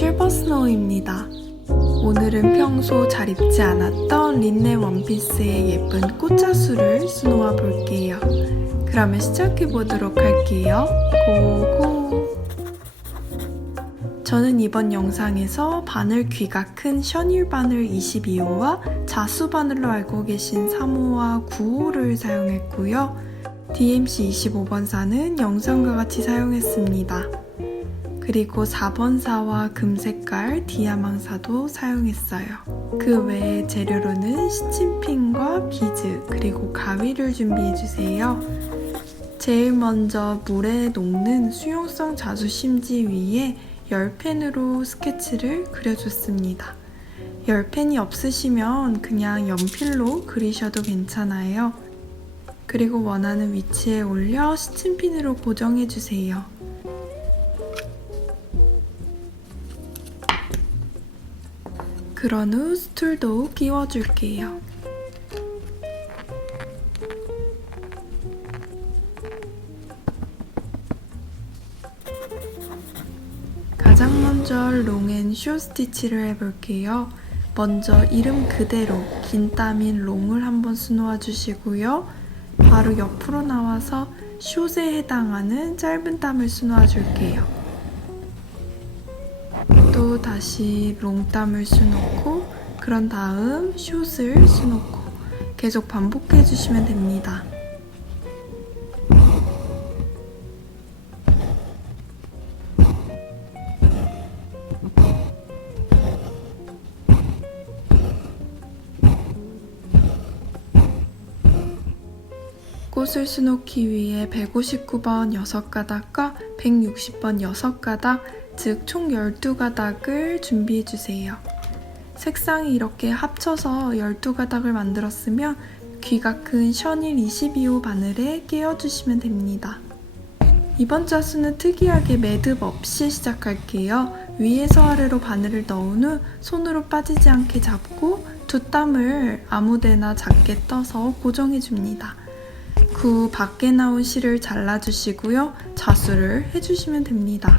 실버스노우입니다. 오늘은 평소 잘 입지 않았던 린넨 원피스의 예쁜 꽃자수를 수놓아 볼게요. 그러면 시작해 보도록 할게요. 고고! 저는 이번 영상에서 바늘 귀가 큰 셔닐 바늘 22호와 자수 바늘로 알고 계신 3호와 9호를 사용했고요. DMC 25번사는 영상과 같이 사용했습니다. 그리고 4번사와 금색깔 디아망사도 사용했어요. 그 외에 재료로는 시침핀과 비즈 그리고 가위를 준비해주세요. 제일 먼저 물에 녹는 수용성 자수 심지 위에 열펜으로 스케치를 그려줬습니다. 열펜이 없으시면 그냥 연필로 그리셔도 괜찮아요. 그리고 원하는 위치에 올려 시침핀으로 고정해주세요. 그런 후 스툴도 끼워줄게요. 가장 먼저 롱앤쇼 스티치를 해볼게요. 먼저 이름 그대로 긴 땀인 롱을 한번 수놓아 주시고요. 바로 옆으로 나와서 숏에 해당하는 짧은 땀을 수놓아 줄게요. 또 다시 롱땀을 수놓고 그런 다음 숏을 수놓고 계속 반복해 주시면 됩니다. 꽃을 수놓기 위해 159번 6가닥과 160번 6가닥, 즉 총 12가닥을 준비해주세요. 색상이 이렇게 합쳐서 12가닥을 만들었으면 귀가 큰 셔닐 22호 바늘에 끼워주시면 됩니다. 이번 자수는 특이하게 매듭 없이 시작할게요. 위에서 아래로 바늘을 넣은 후 손으로 빠지지 않게 잡고 두 땀을 아무데나 작게 떠서 고정해줍니다. 그 후 밖에 나온 실을 잘라주시고요. 자수를 해주시면 됩니다.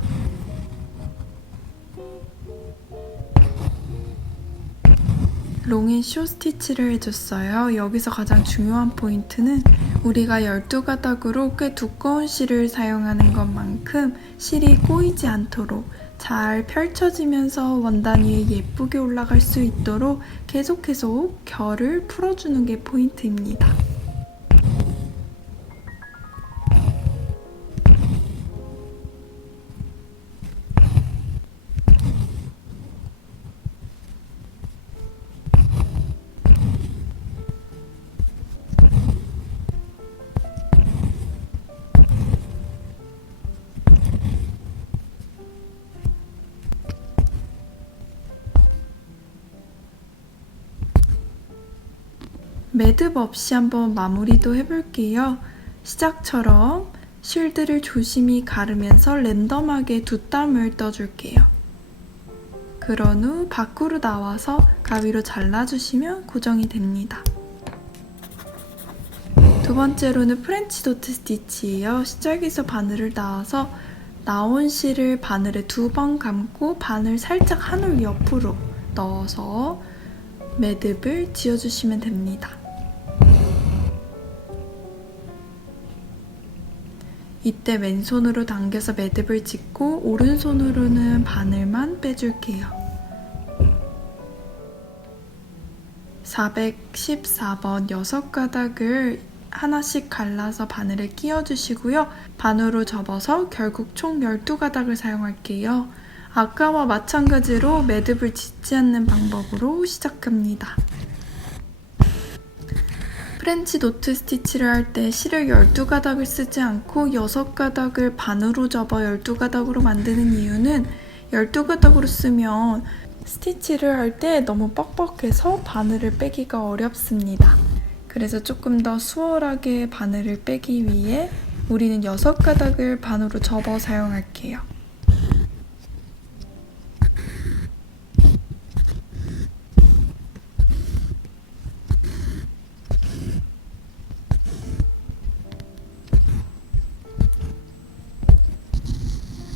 롱앤쇼 스티치를 해줬어요. 여기서 가장 중요한 포인트는 우리가 12가닥으로 꽤 두꺼운 실을 사용하는 것만큼 실이 꼬이지 않도록 잘 펼쳐지면서 원단 위에 예쁘게 올라갈 수 있도록 계속 결을 풀어주는 게 포인트입니다. 매듭 없이 한번 마무리도 해볼게요. 시작처럼 실들을 조심히 가르면서 랜덤하게 두 땀을 떠줄게요. 그런 후 밖으로 나와서 가위로 잘라주시면 고정이 됩니다. 두 번째로는 프렌치 도트 스티치예요. 시작에서 바늘을 놔서 나온 실을 바늘에 2번 감고 바늘 살짝 한 올 옆으로 넣어서 매듭을 지어주시면 됩니다. 이때 왼손으로 당겨서 매듭을 짓고 오른손으로는 바늘만 빼줄게요. 414번 6가닥을 하나씩 갈라서 바늘에 끼워주시고요. 반으로 접어서 결국 총 12가닥을 사용할게요. 아까와 마찬가지로 매듭을 짓지 않는 방법으로 시작합니다. 프렌치 노트 스티치를 할 때 실을 12가닥을 쓰지 않고 6가닥을 반으로 접어 12가닥으로 만드는 이유는 12가닥으로 쓰면 스티치를 할 때 너무 뻑뻑해서 바늘을 빼기가 어렵습니다. 그래서 조금 더 수월하게 바늘을 빼기 위해 우리는 6가닥을 반으로 접어 사용할게요.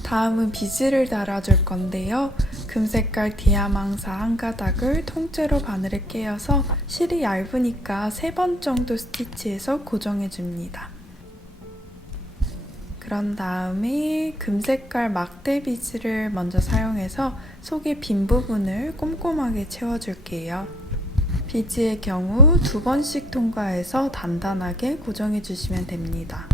다음은 비즈를 달아줄 건데요. 금색깔 디아망사 한 가닥을 통째로 바늘에 끼워서 실이 얇으니까 3번 정도 스티치해서 고정해줍니다. 그런 다음에 금색깔 막대 비즈를 먼저 사용해서 속의 빈 부분을 꼼꼼하게 채워줄게요. 비즈의 경우 2번씩 통과해서 단단하게 고정해주시면 됩니다.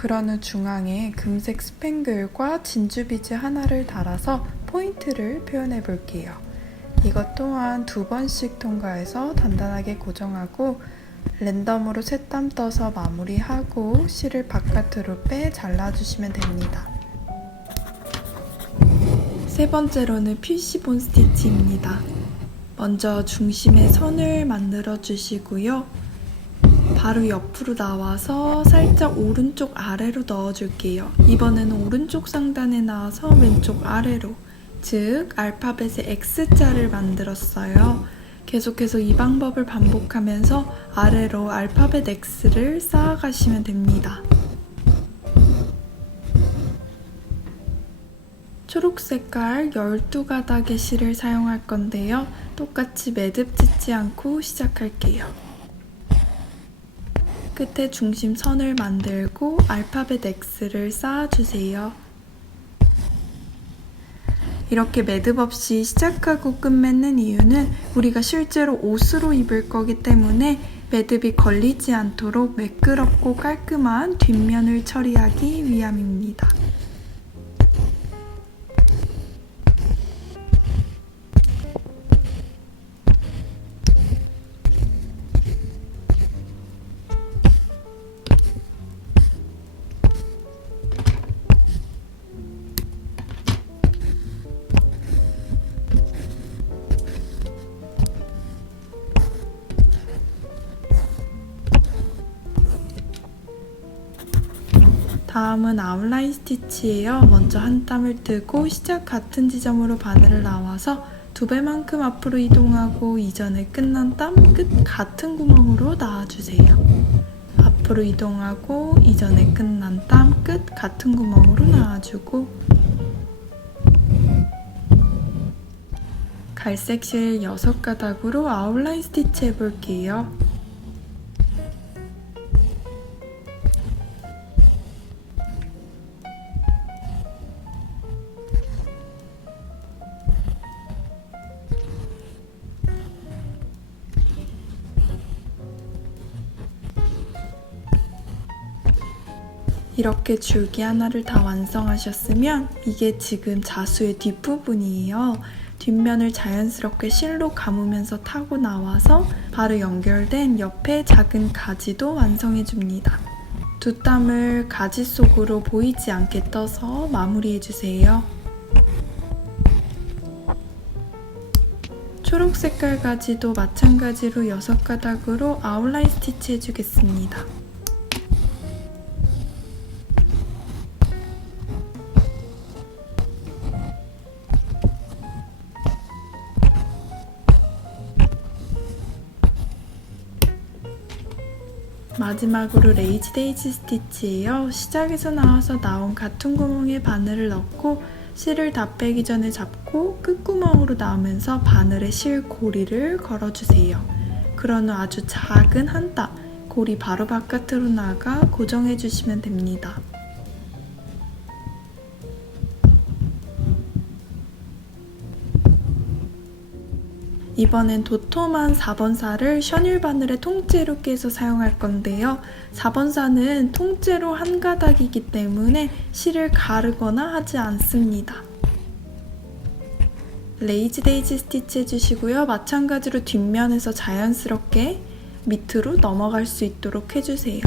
그런 후 중앙에 금색 스팽글과 진주 비즈 하나를 달아서 포인트를 표현해 볼게요. 이것 또한 2번씩 통과해서 단단하게 고정하고 랜덤으로 쇳땀 떠서 마무리하고 실을 바깥으로 빼 잘라주시면 됩니다. 세 번째로는 피쉬본 스티치입니다. 먼저 중심에 선을 만들어 주시고요. 바로 옆으로 나와서 살짝 오른쪽 아래로 넣어줄게요. 이번에는 오른쪽 상단에 나와서 왼쪽 아래로, 즉 알파벳의 X자를 만들었어요. 계속해서 이 방법을 반복하면서 아래로 알파벳 X를 쌓아가시면 됩니다. 초록 색깔 12가닥의 실을 사용할 건데요. 똑같이 매듭 짓지 않고 시작할게요. 끝에 중심 선을 만들고 알파벳 X를 쌓아주세요. 이렇게 매듭 없이 시작하고 끝맺는 이유는 우리가 실제로 옷으로 입을 거기 때문에 매듭이 걸리지 않도록 매끄럽고 깔끔한 뒷면을 처리하기 위함입니다. 다음은 아웃라인 스티치예요. 먼저 한 땀을 뜨고 시작 같은 지점으로 바늘을 나와서 2배만큼 앞으로 이동하고 이전에 끝난 땀 끝 같은 구멍으로 나와주세요. 앞으로 이동하고 이전에 끝난 땀 끝 같은 구멍으로 나와주고 갈색 실 6가닥으로 아웃라인 스티치 해볼게요. 이렇게 줄기 하나를 다 완성하셨으면 이게 지금 자수의 뒷부분이에요. 뒷면을 자연스럽게 실로 감으면서 타고 나와서 바로 연결된 옆에 작은 가지도 완성해줍니다. 두 땀을 가지 속으로 보이지 않게 떠서 마무리해주세요. 초록 색깔 가지도 마찬가지로 6가닥으로 아웃라인 스티치 해주겠습니다. 마지막으로 레이지 데이지 스티치예요. 시작에서 나와서 나온 같은 구멍에 바늘을 넣고 실을 다 빼기 전에 잡고 끝구멍으로 나오면서 바늘에 실 고리를 걸어주세요. 그런 후 아주 작은 한 땀, 고리 바로 바깥으로 나가 고정해주시면 됩니다. 이번엔 도톰한 4번살을 셔넬 바늘에 통째로 깨서 사용할 건데요. 4번살은 통째로 한 가닥이기 때문에 실을 가르거나 하지 않습니다. 레이지 데이지 스티치 해주시고요. 마찬가지로 뒷면에서 자연스럽게 밑으로 넘어갈 수 있도록 해주세요.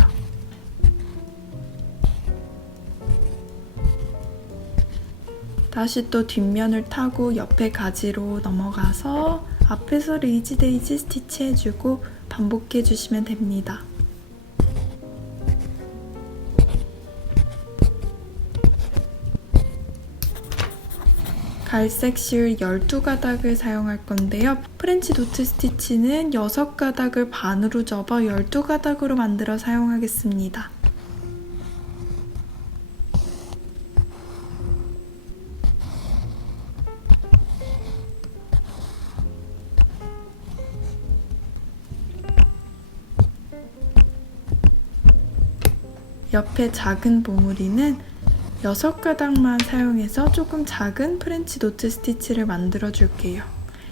다시 또 뒷면을 타고 옆에 가지로 넘어가서 앞에서 레이지 데이지 스티치 해주고 반복해 주시면 됩니다. 갈색 실 12가닥을 사용할 건데요. 프렌치 도트 스티치는 6가닥을 반으로 접어 12가닥으로 만들어 사용하겠습니다. 옆에 작은 보물이는 6가닥만 사용해서 조금 작은 프렌치 도트 스티치를 만들어 줄게요.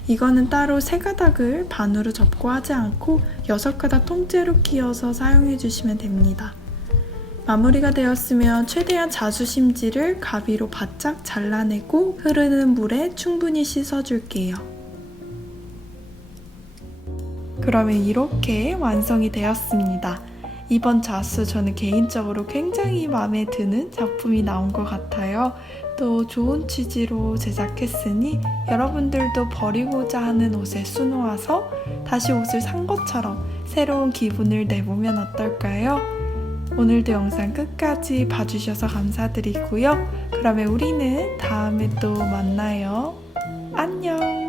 이거는 따로 3가닥을 반으로 접고 하지 않고 6가닥 통째로 끼워서 사용해 주시면 됩니다. 마무리가 되었으면 최대한 자수심지를 가위로 바짝 잘라내고 흐르는 물에 충분히 씻어줄게요. 그러면 이렇게 완성이 되었습니다. 이번 자수 저는 개인적으로 굉장히 마음에 드는 작품이 나온 것 같아요. 또 좋은 취지로 제작했으니 여러분들도 버리고자 하는 옷에 수놓아서 다시 옷을 산 것처럼 새로운 기분을 내보면 어떨까요? 오늘도 영상 끝까지 봐주셔서 감사드리고요. 그러면 우리는 다음에 또 만나요. 안녕!